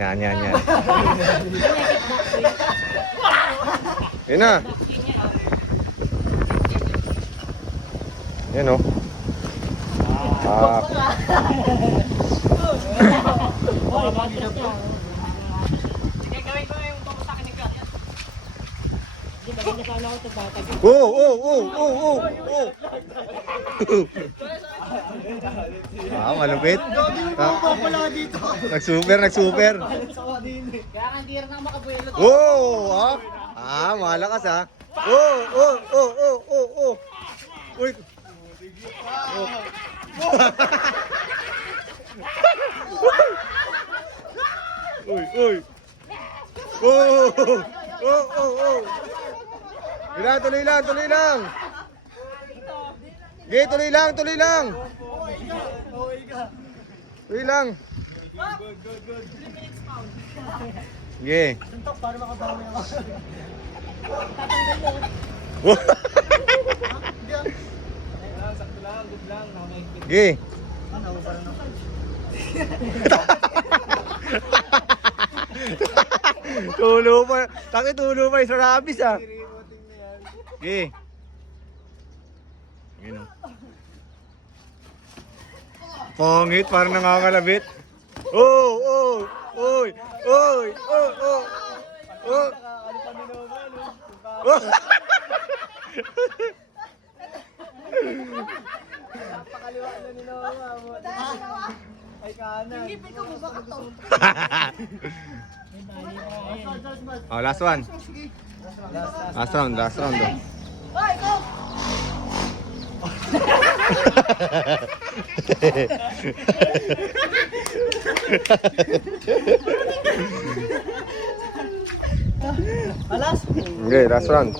Yan, yan, yan. Yan na. Yan o. Malupit. Nag-super. Malakas ha. Uy. Uy. Tuloy lang. Ge, tuloy lang. Tuloy lang. Ge. Ge. Tulo pa. Tulo pa sa rabis ah. Ge. Gino. Pangit, parang nangangalabit. Oy. Napakaliwa na ni Noah. Ay kanan. Hindi ko mabakato. Oh, last one. Last round. Hoy, go! Alas? Okay, last round.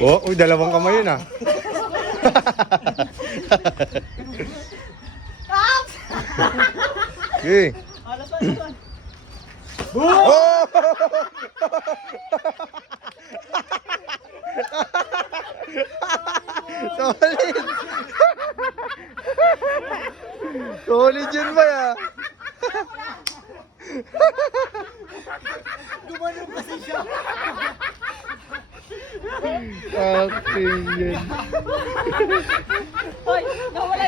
Uy, dalawang kamay yun ah. Okay. Alas one. Oh! Solid! Solid yun ba ya? Gumanon kasi siya. Okay, yun. Hoy, nawala